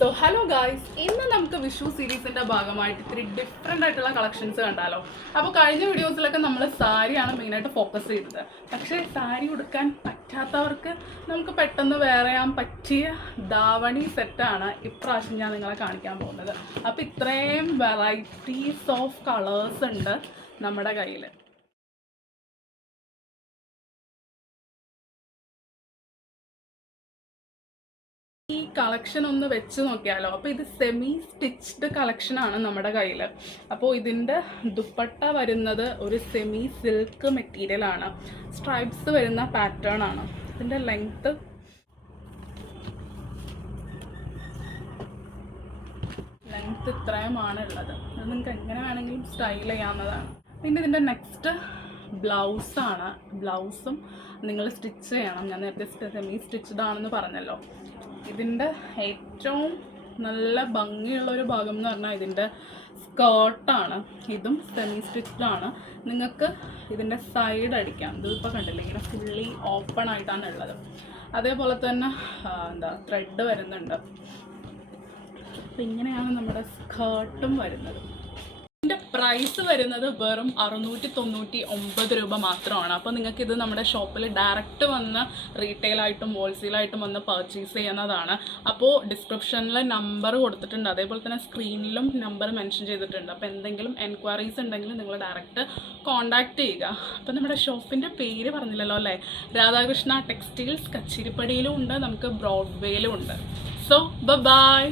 So hello guys, ഇന്ന് നമുക്ക് വിഷു സീരീസിൻ്റെ ഭാഗമായിട്ട് ഇത്തിരി ഡിഫറെൻ്റ് ആയിട്ടുള്ള കളക്ഷൻസ് കണ്ടാലോ. അപ്പോൾ കഴിഞ്ഞ വീഡിയോസിലൊക്കെ നമ്മൾ സാരിയാണ് മെയിനായിട്ട് ഫോക്കസ് ചെയ്തത്. പക്ഷേ സാരി ഉടുക്കാൻ പറ്റാത്തവർക്ക് നമുക്ക് പെട്ടെന്ന് വേറെ ചെയ്യാൻ പറ്റിയ ധാവണി സെറ്റാണ് ഇപ്രാവശ്യം ഞാൻ നിങ്ങളെ കാണിക്കാൻ പോകുന്നത്. അപ്പോൾ ഇത്രയും വെറൈറ്റീസ് ഓഫ് കളേഴ്സ് ഉണ്ട് നമ്മുടെ കയ്യിൽ. ഈ കളക്ഷൻ ഒന്ന് വെച്ച് നോക്കിയാലോ. അപ്പോൾ ഇത് സെമി സ്റ്റിച്ച്ഡ് കളക്ഷനാണ് നമ്മുടെ കയ്യിൽ. അപ്പോൾ ഇതിൻ്റെ ദുപ്പട്ട വരുന്നത് ഒരു സെമി സിൽക്ക് മെറ്റീരിയലാണ്. സ്ട്രൈപ്സ് വരുന്ന പാറ്റേൺ ആണ്. ഇതിൻ്റെ ലെങ്ത്ത് ഇത്രയുമാണ് ഉള്ളത്. അത് നിങ്ങൾക്ക് എങ്ങനെ വേണമെങ്കിലും സ്റ്റൈൽ ചെയ്യാവുന്നതാണ്. പിന്നെ ഇതിൻ്റെ നെക്സ്റ്റ് ബ്ലൗസാണ്. ബ്ലൗസും നിങ്ങൾ സ്റ്റിച്ച് ചെയ്യണം. ഞാൻ നേരത്തെ സെമി സ്റ്റിച്ച്ഡ് ആണെന്ന് പറഞ്ഞല്ലോ. ഇതിൻ്റെ ഏറ്റവും നല്ല ഭംഗിയുള്ളൊരു ഭാഗം എന്ന് പറഞ്ഞാൽ ഇതിൻ്റെ സ്കേർട്ടാണ്. ഇതും സെമി സ്റ്റിച്ച്ഡ് ആണ്. നിങ്ങൾക്ക് ഇതിൻ്റെ സൈഡ് അടിക്കാം. ഇതിപ്പോൾ കണ്ടില്ലേ, ഇങ്ങനെ ഫുള്ളി ഓപ്പൺ ആയിട്ടാണ് ഉള്ളത്. അതേപോലെ തന്നെ ത്രെഡ് വരുന്നുണ്ട്. അപ്പം ഇങ്ങനെയാണ് നമ്മുടെ സ്കേർട്ടും വരുന്നത്. ഇതിൻ്റെ പ്രൈസ് വരുന്നത് വെറും 699 രൂപ മാത്രമാണ്. അപ്പോൾ നിങ്ങൾക്കിത് നമ്മുടെ ഷോപ്പിൽ ഡയറക്റ്റ് വന്ന് റീറ്റെയിലായിട്ടും ഹോൾസെയിലായിട്ടും വന്ന് പർച്ചേസ് ചെയ്യുന്നതാണ്. അപ്പോൾ ഡിസ്ക്രിപ്ഷനിൽ നമ്പർ കൊടുത്തിട്ടുണ്ട്, അതേപോലെ തന്നെ സ്ക്രീനിലും നമ്പർ മെൻഷൻ ചെയ്തിട്ടുണ്ട്. അപ്പോൾ എന്തെങ്കിലും എൻക്വയറീസ് ഉണ്ടെങ്കിൽ നിങ്ങൾ ഡയറക്റ്റ് കോൺടാക്റ്റ് ചെയ്യുക. അപ്പോൾ നമ്മുടെ ഷോപ്പിൻ്റെ പേര് പറഞ്ഞില്ലല്ലോ അല്ലേ, രാധാകൃഷ്ണ ടെക്സ്റ്റൈൽസ്. കച്ചിരിപ്പടിയിലും ഉണ്ട്, നമുക്ക് ബ്രോഡ്വേയിലും ഉണ്ട്. So by.